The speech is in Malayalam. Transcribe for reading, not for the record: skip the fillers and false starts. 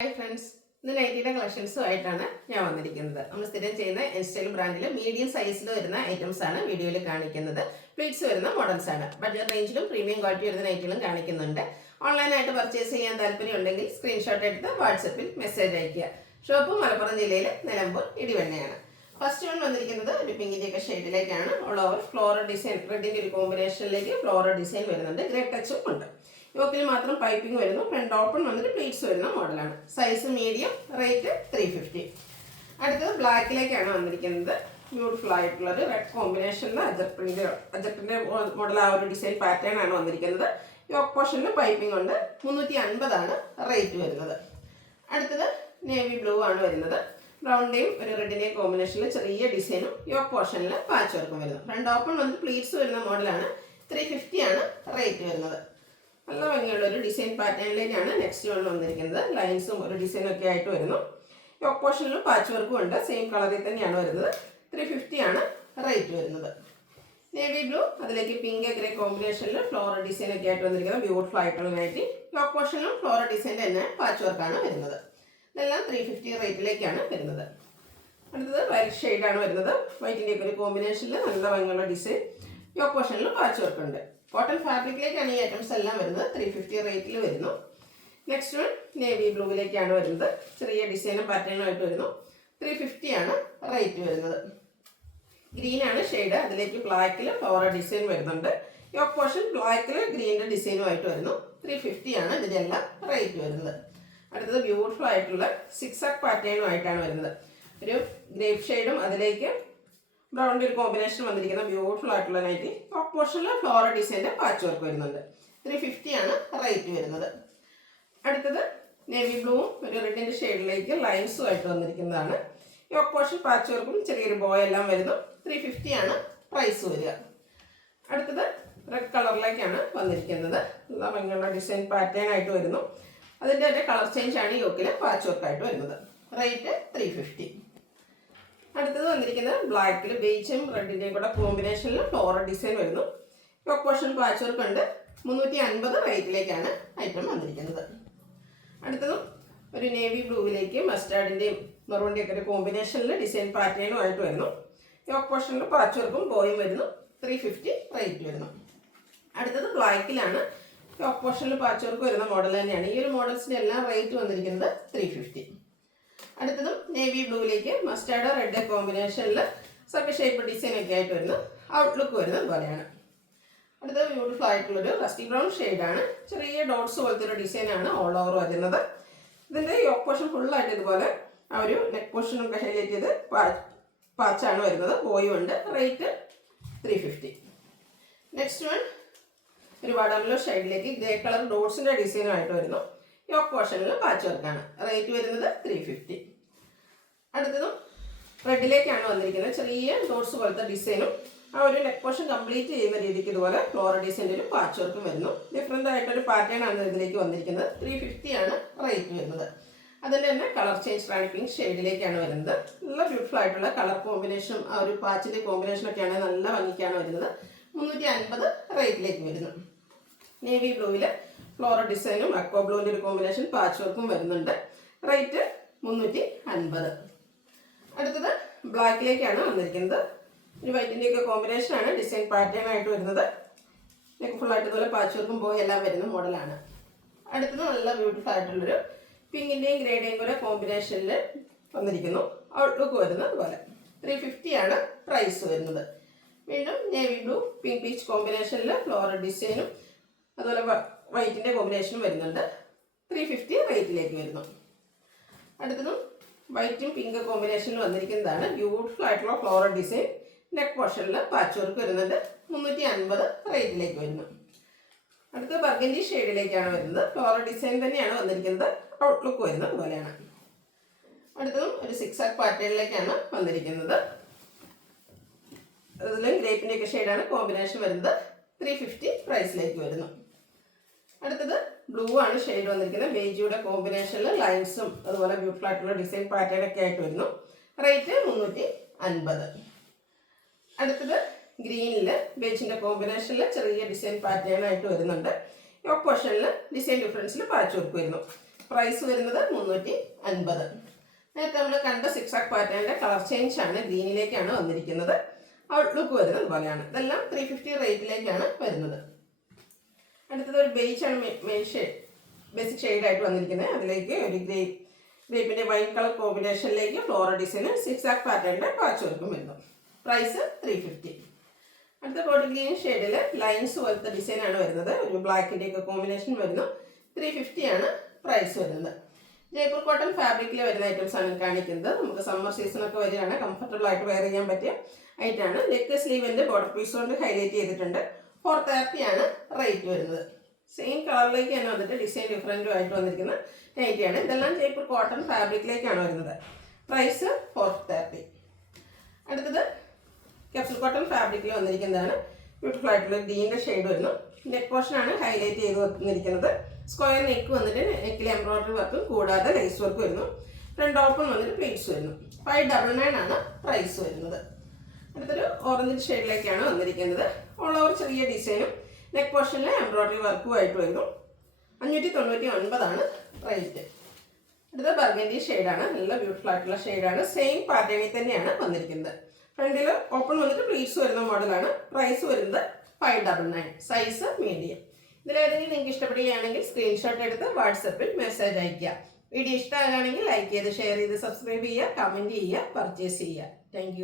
ഹായ് ഫ്രണ്ട്സ്, ഇന്ന് നൈറ്റിയുടെ കളക്ഷൻസുമായിട്ടാണ് ഞാൻ വന്നിരിക്കുന്നത്. നമ്മൾ സ്ഥിരം ചെയ്യുന്ന എൻസ്റ്റൈൽ ബ്രാൻഡിൽ മീഡിയം സൈസിൽ വരുന്ന ഐറ്റംസ് ആണ് വീഡിയോയിൽ കാണിക്കുന്നത്. പ്ലീറ്റ്സ് വരുന്ന മോഡൽസ് ആണ്. ബഡ്ജറ്റ് റേഞ്ചിലും പ്രീമിയം ക്വാളിറ്റി വരുന്ന നൈറ്റുകളും കാണിക്കുന്നുണ്ട്. ഓൺലൈനായിട്ട് പർച്ചേസ് ചെയ്യാൻ താല്പര്യം ഉണ്ടെങ്കിൽ സ്ക്രീൻഷോട്ട് എടുത്ത് വാട്സപ്പിൽ മെസ്സേജ് അയയ്ക്കുക. ഷോപ്പ് മലപ്പുറം ജില്ലയിലെ നിലമ്പൂർ ഇടിവണ്ണയാണ്. ഫസ്റ്റ് വൺ വന്നിരിക്കുന്നത് ഒരു പിങ്കിൻ്റെയൊക്കെ ഷെയ്ഡിലേക്കാണ്. ഓൾ ഓവർ ഫ്ലോറൽ ഡിസൈൻ, റെഡിൻ്റെ ഒരു കോമ്പിനേഷനിലേക്ക് ഫ്ലോറൽ ഡിസൈൻ വരുന്നുണ്ട്. ഗ്രേ ടച്ചും ഉണ്ട്. യോക്കിൽ മാത്രം പൈപ്പിംഗ് വരുന്നു. ഫ്രണ്ട് ഓപ്പൺ വന്നിട്ട് പ്ലീറ്റ്സ് വരുന്ന മോഡലാണ്. Size medium, rate 350. അടുത്തത് ബ്ലാക്കിലേക്കാണ് വന്നിരിക്കുന്നത്. ബ്യൂട്ടിഫുൾ ആയിട്ടുള്ളൊരു റെഡ് കോമ്പിനേഷനിൽ അജർട്ടിൻ്റെ മോഡൽ, ആ ഒരു ഡിസൈൻ പാറ്റേൺ ആണ് വന്നിരിക്കുന്നത്. യോക്ക് പോർഷനിൽ പൈപ്പിംഗ് ഉണ്ട്. 350 റേറ്റ് വരുന്നത്. അടുത്തത് നേവി ബ്ലൂ ആണ് വരുന്നത്. ബ്രൗണിൻ്റെയും ഒരു റെഡിൻ്റെയും കോമ്പിനേഷനിൽ ചെറിയ ഡിസൈനും യോക്ക് പോർഷനിൽ പാച്ച് വർക്കും വരുന്നു. ഫ്രണ്ട് ഓപ്പൺ വന്നിട്ട് പ്ലീറ്റ്സ് വരുന്ന മോഡലാണ്. 350 റേറ്റ് വരുന്നത്. നല്ല ഭംഗിയുള്ള ഒരു ഡിസൈൻ പാറ്റേണിലേക്കാണ് നെക്സ്റ്റ് വൺ വന്നിരിക്കുന്നത്. ലൈൻസും ഒരു ഡിസൈനും ഒക്കെ ആയിട്ട് വരുന്നു. യോക്ക് പോർഷനിലും പാച്ച് വർക്കും ഉണ്ട്. സെയിം കളറിൽ തന്നെയാണ് വരുന്നത്. 350 റേറ്റ് വരുന്നത്. നേവി ബ്ലൂ, അതിലേക്ക് പിങ്ക് ഗ്രേ കോമ്പിനേഷനിൽ ഫ്ലോറൽ ഡിസൈൻ ഒക്കെ ആയിട്ട് വന്നിരിക്കുന്നത്. ബ്യൂട്ടിഫുൾ ആയിട്ടുള്ള നൈറ്റി. യോക്ക് പോർഷനിലും ഫ്ലോറൽ ഡിസൈൻ തന്നെ പാച്ച് വർക്കാണ് വരുന്നത്. ഇതെല്ലാം 350 റേറ്റിലേക്കാണ് വരുന്നത്. അടുത്തത് വൈറ്റ് ഷെയ്ഡാണ് വരുന്നത്. വൈറ്റിൻ്റെ ഒക്കെ ഒരു കോമ്പിനേഷനിൽ നല്ല ഭംഗിയുള്ള ഡിസൈൻ. യോക്ക് പോർഷനിലും പാച്ച് വർക്ക് ഉണ്ട്. കോട്ടൺ ഫാബ്രിക്കിലേക്കാണ് ഈ ഐറ്റംസ് എല്ലാം വരുന്നത്. 350 റേറ്റിൽ വരുന്നു. നെക്സ്റ്റ് വൺ നേവി ബ്ലൂവിലേക്കാണ് വരുന്നത്. ചെറിയ ഡിസൈനും പാറ്റേണും ആയിട്ട് വരുന്നു. 350 റേറ്റ് വരുന്നത്. ഗ്രീനാണ് ഷെയ്ഡ്, അതിലേക്ക് ബ്ലാക്കിൽ ഫ്ലോറൽ ഡിസൈൻ വരുന്നുണ്ട്. യോക്ക് പോർഷൻ ബ്ലാക്കിൽ ഗ്രീനിൻ്റെ ഡിസൈനുമായിട്ട് വരുന്നു. 350 ഇതിനെല്ലാം റേറ്റ് വരുന്നത്. അടുത്തത് ബ്യൂട്ടിഫുൾ ആയിട്ടുള്ള സിക്സാക് പാറ്റേണുമായിട്ടാണ് വരുന്നത്. ഒരു ഗ്രേപ്പ് ഷെയ്ഡും അതിലേക്ക് ബ്രൗണിൻ്റെ ഒരു കോമ്പിനേഷൻ വന്നിരിക്കുന്ന ബ്യൂട്ടിഫുൾ ആയിട്ടുള്ള നൈറ്റി. ടോപ്പ് പോർഷനിൽ ഫ്ലോറൽ ഡിസൈൻ്റെ പാച്ച് വർക്ക് വരുന്നുണ്ട്. 350 റേറ്റ് വരുന്നത്. അടുത്തത് നേവി ബ്ലൂവും ഒരു റെഡിൻ്റെ ഷെയ്ഡിലേക്ക് ലൈൻസും ആയിട്ട് വന്നിരിക്കുന്നതാണ്. യോക്ക് പോർഷൻ പാച്ച് വർക്കും ചെറിയൊരു ബോയ് എല്ലാം വരുന്നു. 350 പ്രൈസ് വരിക. അടുത്തത് റെഡ് കളറിലേക്കാണ് വന്നിരിക്കുന്നത്. നല്ല ഭംഗിയുള്ള ഡിസൈൻ പാറ്റേൺ ആയിട്ട് വരുന്നു. അതിൻ്റെ തന്നെ കളർ ചേഞ്ച് ആണ് യോക്കിൽ പാച്ച് വർക്കായിട്ട് വരുന്നത്. റേറ്റ് 350. അടുത്തത് വന്നിരിക്കുന്നത് ബ്ലാക്കിൽ ബേജും റെഡിൻ്റെയും കൂടെ കോമ്പിനേഷനിൽ ഫ്ലോറൽ ഡിസൈൻ വരുന്നു. യോക്ക് പോർഷൻ പാച്ച് വർക്ക് ഉണ്ട്. 350 റേറ്റിലേക്കാണ് ഐറ്റം വന്നിരിക്കുന്നത്. അടുത്തതും ഒരു നേവി ബ്ലൂവിലേക്ക് മസ്റ്റാർഡിൻ്റെയും മെറൂണിൻ്റെയും ഒക്കെ ഒരു കോമ്പിനേഷനിൽ ഡിസൈൻ പാറ്റേണും ആയിട്ട് വരുന്നു. യോക്ക് പോർഷനിൽ പാച്ച് വർക്കും ബോയും വരുന്നു. 350 റേറ്റ് വരുന്നു. അടുത്തത് ബ്ലാക്കിലാണ്. യോക്ക് പോർഷനിൽ പാച്ച് വർക്ക് വരുന്ന മോഡൽ തന്നെയാണ്. ഈ ഒരു മോഡൽസിൻ്റെ എല്ലാം റേറ്റ് വന്നിരിക്കുന്നത് 350. അടുത്തതും നേവി ബ്ലൂവിലേക്ക് മസ്റ്റാർഡ് റെഡ് കോമ്പിനേഷനിൽ സബ് ഷേപ്പ് ഡിസൈൻ ഒക്കെ ആയിട്ട് വരുന്നു. ഔട്ട്ലുക്ക് വരുന്നത് പോലെയാണ്. അടുത്തത് ബ്യൂട്ടിഫുൾ ആയിട്ടുള്ളൊരു റസ്റ്റി ബ്രൗൺ ഷെയ്ഡാണ്. ചെറിയ ഡോട്ട്സ് പോലത്തെ ഒരു ഡിസൈനാണ് ഓൾ ഓവർ വരുന്നത്. ഇതിൻ്റെ യോക്ക് പോർഷൻ ഫുള്ളായിട്ട് ഇതുപോലെ ആ ഒരു നെക്ക് പോർഷനൊക്കെ ഹൈലൈറ്റ് ചെയ്ത് പാച്ചാണ് വരുന്നത്. ബോയും ഉണ്ട്. റേറ്റ് 350. നെക്സ്റ്റ് വൺ ഒരു വാടാമല്ലോ ഷെയ്ഡിലേക്ക് ഗ്രേ കളർ ഡോട്ട്സിൻ്റെ ഡിസൈനുമായിട്ട് വരുന്നു. യോക്ക് പോർഷനിൽ പാച്ച് വർക്കാണ്. റേറ്റ് വരുന്നത് 350. അടുത്തതും റെഡിലേക്കാണ് വന്നിരിക്കുന്നത്. ചെറിയ ഡോട്ട്സ് പോലത്തെ ഡിസൈനും ആ ഒരു നെക്ക് പോർഷൻ കംപ്ലീറ്റ് ചെയ്യുന്ന രീതിക്ക് ഇതുപോലെ ഫ്ലോറൽ ഡിസൈൻ്റെ ഒരു പാച്ച് വർക്കും വരുന്നു. ഡിഫറെൻ്റ് ആയിട്ടൊരു പാറ്റേൺ ആണ് ഇതിലേക്ക് വന്നിരിക്കുന്നത്. 350 റേറ്റ് വരുന്നത്. അതിൻ്റെ തന്നെ കളർ ചേഞ്ച് റാണി പിങ്ക് ഷെയ്ഡിലേക്കാണ് വരുന്നത്. നല്ല ബ്യൂട്ടിഫുൾ ആയിട്ടുള്ള കളർ കോമ്പിനേഷനും ആ ഒരു പാച്ചിൻ്റെ കോമ്പിനേഷനൊക്കെയാണ് നല്ല ഭംഗിക്കാണ് വരുന്നത്. 350 റേറ്റിലേക്ക് വരുന്നു. നേവി ബ്ലൂവിൽ ഫ്ലോറൽ ഡിസൈനും അക്വ ബ്ലൂവിൻ്റെ ഒരു കോമ്പിനേഷൻ പാച്ച് വർക്കും വരുന്നുണ്ട്. റേറ്റ് 350. അടുത്തത് ബ്ലാക്കിലേക്കാണ് വന്നിരിക്കുന്നത്. ഒരു വൈറ്റിൻ്റെയൊക്കെ കോമ്പിനേഷനാണ് ഡിസൈൻ പാറ്റേൺ ആയിട്ട് വരുന്നത്. നെക്ക് ഫുള്ളായിട്ട് ഇതുപോലെ പാച്ച് വർക്കും പോയി എല്ലാം വരുന്ന മോഡലാണ്. അടുത്തത് നല്ല ബ്യൂട്ടിഫുൾ ആയിട്ടുള്ളൊരു പിങ്കിൻ്റെയും ഗ്രേയുടെയും കൂടെ കോമ്പിനേഷനിൽ വന്നിരിക്കുന്നു. ഔട്ട്ലുക്ക് വരുന്നത് പോലെ. 350 പ്രൈസ് വരുന്നത്. വീണ്ടും നേവി ബ്ലൂ പിങ്ക് പീച്ച് കോമ്പിനേഷനിൽ ഫ്ലോറൽ ഡിസൈനും അതുപോലെ വൈറ്റിൻ്റെ കോമ്പിനേഷനും വരുന്നുണ്ട്. 350 റേറ്റിലേക്ക് വരുന്നു. അടുത്തതും വൈറ്റും പിങ്ക് കോമ്പിനേഷനിൽ വന്നിരിക്കുന്നതാണ്. ബ്യൂട്ടിഫുൾ ആയിട്ടുള്ള ഫ്ലോറൽ ഡിസൈൻ. നെക്ക് പോർഷനിൽ പാച്ച് വർക്ക് വരുന്നുണ്ട്. 350 റേറ്റിലേക്ക് വരുന്നു. അടുത്ത ബർഗൻഡി ഷെയ്ഡിലേക്കാണ് വരുന്നത്. ഫ്ലോറൽ ഡിസൈൻ തന്നെയാണ് വന്നിരിക്കുന്നത്. ഔട്ട്ലുക്ക് വരുന്നത് പോലെയാണ്. അടുത്തതും ഒരു സിക്സാക് പാറ്റേണിലേക്കാണ് വന്നിരിക്കുന്നത്. അതിൽ ഗ്രേപ്പിൻ്റെയൊക്കെ ഷെയ്ഡാണ് കോമ്പിനേഷൻ വരുന്നത്. 350 പ്രൈസിലേക്ക് വരുന്നു. അടുത്തത് ബ്ലൂ ആണ് ഷെയ്ഡ് വന്നിരിക്കുന്നത്. ബേജിയുടെ കോമ്പിനേഷനിൽ ലൈൻസും അതുപോലെ ബ്യൂട്ടിഫുൾ ആയിട്ടുള്ള ഡിസൈൻ പാറ്റേൺ ഒക്കെ ആയിട്ട് വരുന്നു. റേറ്റ് 350. അടുത്തത് ഗ്രീനിൽ ബേജിൻ്റെ കോമ്പിനേഷനിൽ ചെറിയ ഡിസൈൻ പാറ്റേൺ ആയിട്ട് വരുന്നുണ്ട്. യോക്ക് പോർഷനിൽ ഡിസൈൻ ഡിഫറൻസിൽ പാച്ച് വർക്ക് വരുന്നു. പ്രൈസ് വരുന്നത് 350. നേരത്തെ നമ്മൾ കണ്ട സിക്സാക് പാറ്റേണിൻ്റെ കളർ ചേഞ്ച് ആണ്, ഗ്രീനിലേക്കാണ് വന്നിരിക്കുന്നത്. ഔട്ട്ലുക്ക് വരുന്നത് ഇതുപോലെയാണ്. ഇതെല്ലാം 350 റേറ്റിലേക്കാണ് വരുന്നത്. അടുത്തത് ഒരു ബേജ് ആണ് മെയിൻ ഷെയ്ഡ്, ബേസിക് ഷെയ്ഡായിട്ട് വന്നിരിക്കുന്നത്. അതിലേക്ക് ഒരു ഗ്രേപ്പിൻ്റെ വൈറ്റ് കളർ കോമ്പിനേഷനിലേക്ക് ഫ്ലോറൽ ഡിസൈന് സിക്സാക് പാറ്റേണിൻ്റെ പാച്ച് വർക്കും വരുന്നു. പ്രൈസ് 350. അടുത്ത ബോട്ടിൽ ഗ്രീൻ ഷെയ്ഡിൽ ലൈൻസ് പോലത്തെ ഡിസൈനാണ് വരുന്നത്. ഒരു ബ്ലാക്കിൻ്റെയൊക്കെ കോമ്പിനേഷൻ വരുന്നു. 350 ആണ് പ്രൈസ് വരുന്നത്. ജയ്പൂർ കോട്ടൺ ഫാബ്രിക്കിൽ വരുന്ന ഐറ്റംസ് ആണ് കാണിക്കുന്നത്. നമുക്ക് സമ്മർ സീസണൊക്കെ വരികയാണ്, കംഫർട്ടബിൾ ആയിട്ട് വെയർ ചെയ്യാൻ പറ്റിയ ഐറ്റാണ്. നെക്ക് സ്ലീവിൻ്റെ ബോർഡർ പീസ് കൊണ്ട് ഹൈലൈറ്റ് ചെയ്തിട്ടുണ്ട്. 430 ആണ് റേറ്റ് വരുന്നത്. സെയിം കളറിലേക്ക് തന്നെ വന്നിട്ട് ഡിസൈൻ ഡിഫറൻറ്റും ആയിട്ട് വന്നിരിക്കുന്ന നൈറ്റിയാണ്. ഇതെല്ലാം ജയ്പൂർ കോട്ടൺ ഫാബ്രിക്കിലേക്കാണ് വരുന്നത്. പ്രൈസ് 430. അടുത്തത് ക്യാപ്സൂൾ കോട്ടൺ ഫാബ്രിക്കിൽ വന്നിരിക്കുന്നതാണ്. ബ്യൂട്ടിഫുൾ ആയിട്ടുള്ള ഗ്രീൻ്റെ ഷെയ്ഡ് വരുന്നു. നെക്ക് പോർഷനാണ് ഹൈലൈറ്റ് ചെയ്ത് വന്നിരിക്കുന്നത്. സ്ക്വയർ നെക്ക് വന്നിട്ട് നെക്കിൽ എംബ്രോയിഡറി വർക്കും കൂടാതെ ലേസ് വർക്ക് വരുന്നു. ഫ്രണ്ട് ഓപ്പൺ വന്നിട്ട് പ്ലീറ്റ്സ് വരുന്നു. 599 ആണ് പ്രൈസ് വരുന്നത്. അടുത്തൊരു ഓറഞ്ച് ഷെയ്ഡിലേക്കാണ് വന്നിരിക്കുന്നത്. ഓൾ ഓവർ ചെറിയ ഡിസൈനും നെക്ക് പോർഷനിൽ എംബ്രോയിഡറി വർക്കും ആയിട്ട് വരുന്നു. 599 ആണ് റേറ്റ്. അടുത്ത ബർഗൻഡി ഷെയ്ഡാണ്. നല്ല ബ്യൂട്ടിഫുൾ ആയിട്ടുള്ള ഷെയ്ഡാണ്. സെയിം പാറ്റേണിൽ തന്നെയാണ് വന്നിരിക്കുന്നത്. ഫ്രണ്ടിൽ ഓപ്പൺ വന്നിട്ട് പ്ലീറ്റ്സ് വരുന്ന മോഡലാണ്. പ്രൈസ് വരുന്നത് 599. Size medium. ഇതിലേതെങ്കിലും നിങ്ങൾക്ക് ഇഷ്ടപ്പെടുകയാണെങ്കിൽ സ്ക്രീൻഷോട്ട് എടുത്ത് വാട്സപ്പിൽ മെസ്സേജ് അയയ്ക്കുക. വീഡിയോ ഇഷ്ടമാകുകയാണെങ്കിൽ ലൈക്ക് ചെയ്ത് ഷെയർ ചെയ്ത് സബ്സ്ക്രൈബ് ചെയ്യുക, കമൻറ്റ് ചെയ്യുക, പർച്ചേസ് ചെയ്യുക. താങ്ക്